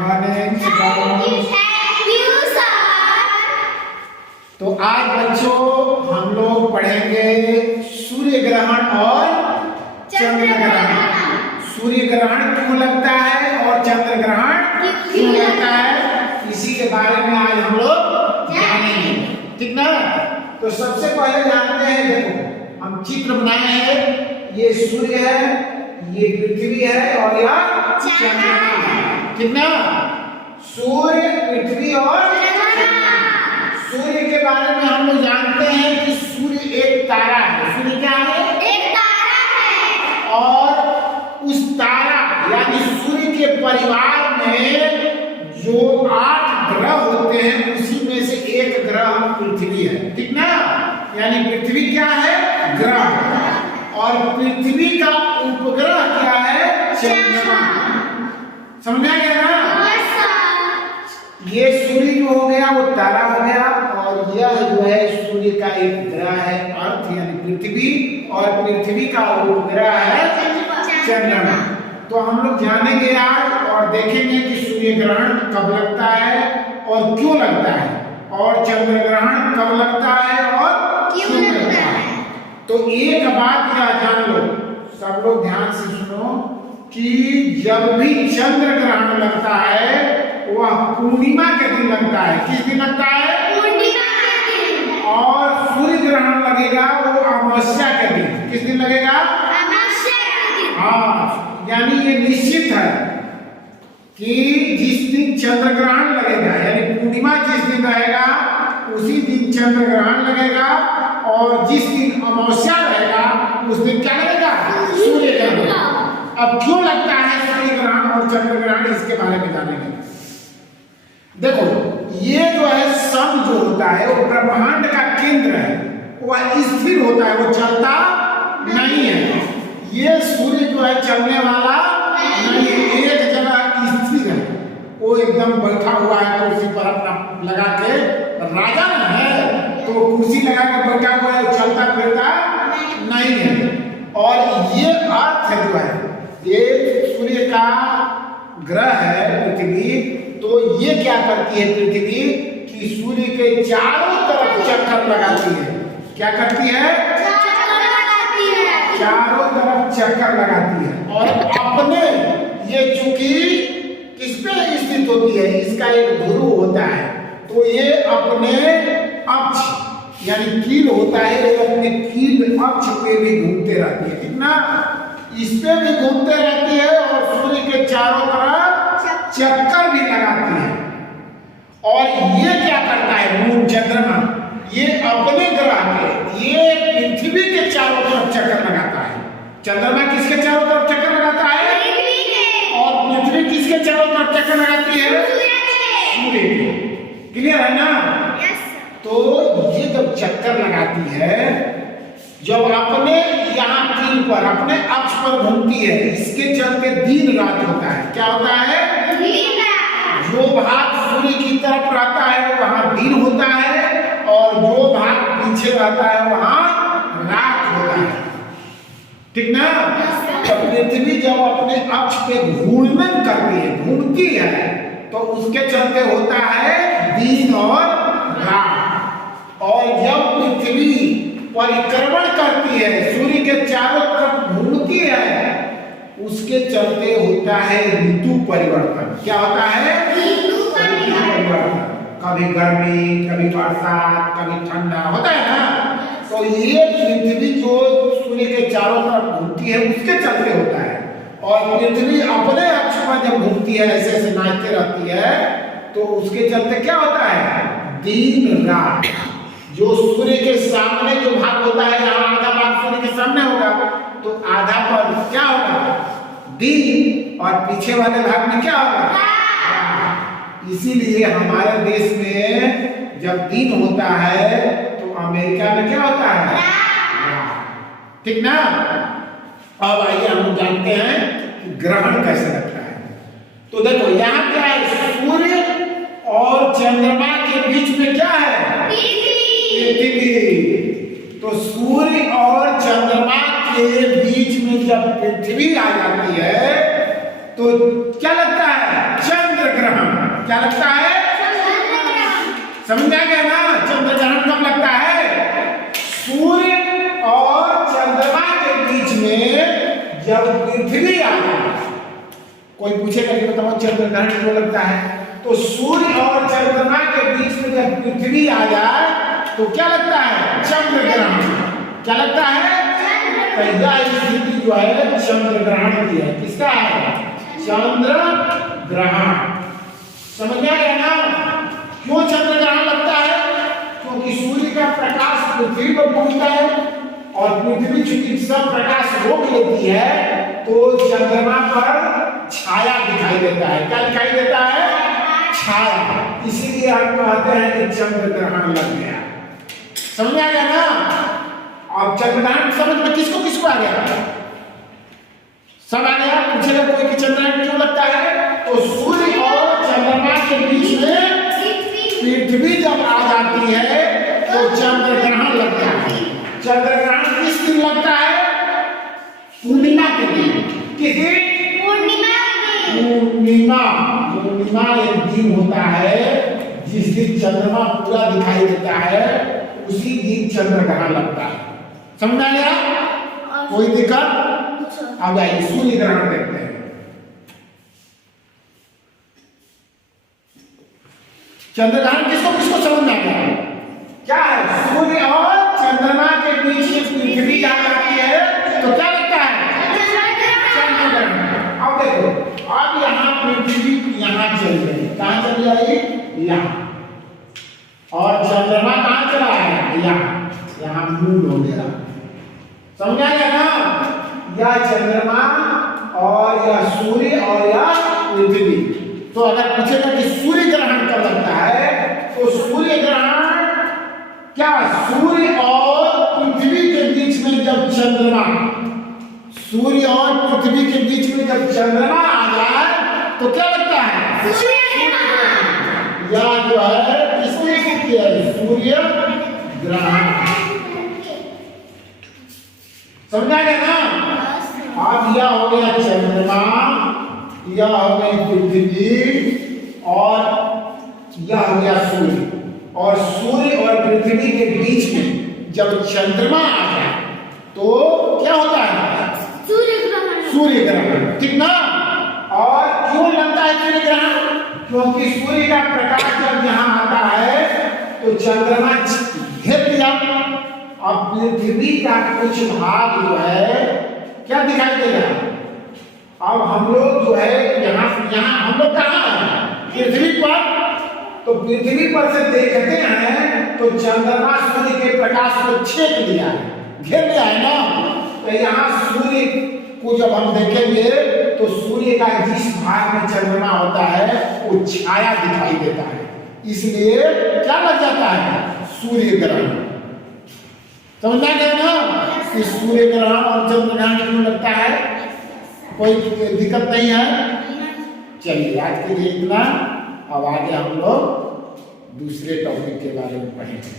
Morning. तो आज बच्चों हम लोग पढ़ेंगे सूर्य ग्रहण और चंद्र ग्रहण। सूर्य ग्रहण क्यों लगता है और चंद्र ग्रहण क्यों लगता है, इसी के बारे में आज हम लोग जानेंगे, ठीक ना। तो सबसे पहले जानते हैं, देखो हम चित्र बनाए हैं, ये सूर्य है, ये पृथ्वी है और यह चंद्रमा है, ठीक ना। सूर्य, पृथ्वी और चंद्रमा। सूर्य के बारे में हम लोग जानते हैं कि सूर्य एक तारा है। सूर्य क्या है? एक तारा है। और उस तारा यानी सूर्य के परिवार में जो 8 ग्रह होते हैं उसी में से एक ग्रह पृथ्वी है, ठीक ना। यानी पृथ्वी क्या है? ग्रह। और पृथ्वी का उपग्रह क्या है? चंद्रमा। समझ में आ गया ना। ये सूर्य जो हो गया वो तारा हो गया, और यह जो है सूर्य का एक ग्रह है अर्थ यानी पृथ्वी, और पृथ्वी का उपग्रह है चंद्रमा। तो हम लोग जानेंगे आज और देखेंगे कि सूर्य ग्रहण कब लगता है और क्यों लगता है, और चंद्र ग्रहण कब लगता है और क्यों लगता है। तो एक बात या जान लो, सब लोग ध्यान से सुनो, कि जब भी चंद्र ग्रहण लगता है वह पूर्णिमा के दिन लगता है। किस दिन लगता है? पूर्णिमा के दिन। और सूर्य ग्रहण लगेगा वो अमावस्या के दिन। किस दिन लगेगा? अमावस्या के दिन। हाँ, यानी ये निश्चित है कि जिस दिन चंद्र ग्रहण लगेगा यानी पूर्णिमा जिस दिन रहेगा उसी दिन चंद्र ग्रहण लगेगा, और जिस दिन अमावस्या रहेगा उस दिन क्या लगेगा? सूर्य ग्रहण। अब क्यों लगता है सूर्य ग्रहण और चंद्र ग्रहण, इसके बारे में जानेंगे। देखो ये जो है सन जो होता है वो ब्रह्मांड का केंद्र है, वह स्थिर होता है, वो चलता नहीं है। ये सूर्य जो है चलने वाला नहीं है, एक जगह स्थिर है, वो एकदम बैठा हुआ है कुर्सी पर अपना लगा के। राजा ना है तो कुर्सी लगा के बैठा हुआ है, चलता फिरता नहीं है। और ये अर्थ जो है ये सूर्य का ग्रह है पृथ्वी, तो ये क्या करती है पृथ्वी कि सूर्य के चारों तरफ चक्कर लगाती है। क्या करती है? चक्कर लगाती है। चारों तरफ चक्कर लगाती है, और अपने ये चूंकि किस पे स्थित होती है, इसका एक ध्रुव होता है, तो ये अपने अक्ष यानी कील होता है, ये अपने कील अक्ष पे भी घूमते रहती है, ठीक ना। इस पे भी घूमते रहती है और सूर्य के चारों तरफ चक्कर भी लगाती है। और ये क्या करता है मून चंद्रमा, ये अपने ग्रह के, ये पृथ्वी के चारों तरफ चक्कर लगाता है। चंद्रमा किसके चारों तरफ चक्कर लगाता है? पृथ्वी के। और पृथ्वी किसके चारों तरफ चक्कर लगाती है? सूर्य के। क्लियर है ना? तो ये जब चक्कर लगाती है, जब अपने यहाँ कील पर अपने अक्ष पर घूमती है, इसके चलते दिन रात होता है। क्या होता है? जो भाग सूर्य की तरफ रहता है वहां दिन होता है, और जो भाग पीछे रहता है वहां रात होता है, ठीक ना। तो पृथ्वी जब अपने अक्ष पे घूर्णन करती है, घूमती है, तो उसके चलते होता है दिन और रात। और जब पृथ्वी परिक्रमण करती है, सूर्य के चारों तरफ घूमती है, उसके चलते होता है ऋतु परिवर्तन। क्या होता है? ऋतु परिवर्तन। कभी गर्मी, कभी बरसात, कभी ठंडा होता है ना। तो ये पृथ्वी जो सूर्य के चारों तरफ घूमती है उसके चलते होता है। और पृथ्वी अपने अक्ष पर जब घूमती है, ऐसे ऐसे नाचते रहती है, तो उसके चलते क्या होता है? दिन रात। जो सूर्य के सामने जो भाग होता है, यहाँ आधा भाग सूर्य के सामने होगा, तो आधा पर क्या होगा? दिन, और पीछे वाले भाग में क्या होगा? इसीलिए हमारे देश में जब दिन होता है तो अमेरिका में क्या होता है? ठीक ना। अब आइए हम जानते हैं कि ग्रहण कैसे लगता है। तो देखो यहाँ क्या है? सूर्य और चंद्रमा के बीच में क्या है? पृथ्वी। तो सूर्य और चंद्रमा के बीच में जब पृथ्वी आ जाती है तो क्या लगता है? चंद्र ग्रहण। क्या लगता है? समझ में आ गया ना? चंद्र ग्रहण कब लगता है? सूर्य और चंद्रमा के बीच में जब पृथ्वी आ जाए। कोई पूछेगा कि बताओ चंद्र ग्रहण क्यों लगता है? तो सूर्य और चंद्रमा के बीच में जब पृथ्वी आ जाए तो क्या लगता है? चंद्र ग्रहण। क्या लगता है? यह स्थिति जो है चंद्र ग्रहण की है। किसका है? चंद्र ग्रहण। समझ में आ गया ना? क्यों चंद्र ग्रहण लगता है? क्योंकि सूर्य का प्रकाश पृथ्वी पर पहुंचता है और पृथ्वी चूंकि सब प्रकाश रोक लेती है तो चंद्रमा पर छाया दिखाई देता है। क्या दिखाई देता है? छाया। इसीलिए हम कहते हैं कि चंद्र ग्रहण लग गया। समझ में आ गया ना? अब चंद्र ग्रहण समझ में किसको किसको आ गया? सब आ गया? पूछेगा कोई कि चंद्र ग्रहण क्यों लगता है? तो सूर्य और चंद्रमा के बीच में पृथ्वी जब आ जाती है तो चंद्र ग्रहण लगता है। चंद्र ग्रहण किस दिन लगता है? पूर्णिमा के दिन। किस दिन? पूर्णिमा। पूर्णिमा एक दिन होता है जिस दिन चंद्रमा पूरा दिखाई देता है, उसी दिन चंद्र ग्रहण लगता है। समझ में आ गया? कोई दिक्कत? अब आइए सूर्य ग्रहण देखते हैं। चंद्र ग्रहण किसको किसको समझ में आ गया? क्या है? सूर्य और चंद्रमा के बीच में पृथ्वी आ जाती है तो क्या लगता है? चंद्र ग्रहण। अब देखो, अब यहाँ पृथ्वी यहाँ चल गई। कहाँ चल जाएगी? यहाँ। और चंद्रमा कहाँ चला है? यहाँ। यहाँ मूल हो गया। समझ आ गया ना? यह चंद्रमा और यह सूर्य और यह पृथ्वी। तो अगर पूछेगा कि सूर्य ग्रहण कब लगता है तो सूर्य ग्रहण क्या? सूर्य और पृथ्वी के बीच में जब चंद्रमा, सूर्य और पृथ्वी के बीच में जब चंद्रमा आ जाए तो क्या लगता है? या जो है किसने किया? सूर्य ग्रहण। समझा गया ना? अब यह हो गया चंद्रमा, यह हो गई पृथ्वी और यह हो गया सूर्य। और सूर्य और पृथ्वी के बीच में जब चंद्रमा आ जाए तो क्या होता है? सूर्य ग्रहण। सूर्य ग्रहण, ठीक ना? और क्यों लगता है सूर्य ग्रहण? क्योंकि सूर्य का प्रकाश जब यहाँ आता है तो चंद्रमा घेर लिया। अब पृथ्वी का कुछ भाग जो है क्या दिखाई देगा? अब हम लोग जो है यहाँ हम लोग कहाँ हैं? पृथ्वी पर। तो पृथ्वी पर से देखते हैं तो चंद्रमा सूर्य के प्रकाश को छेक लिया है, घेर लिया है ना? तो यहाँ सूर्य को जब हम देखेंगे तो सूर्य का जिस भाग में चंद्रमा होता है वो छाया दिखाई देता है, इसलिए क्या लग जाता है? सूर्य ग्रहण। समझ में गया ना? कि सूर्य ग्रहण और चंद्र ग्रहण क्यों लगता है? कोई दिक्कत नहीं है? चलिए आज के लिए इतना। अब आगे हम लोग दूसरे टॉपिक के बारे में पढ़ेंगे।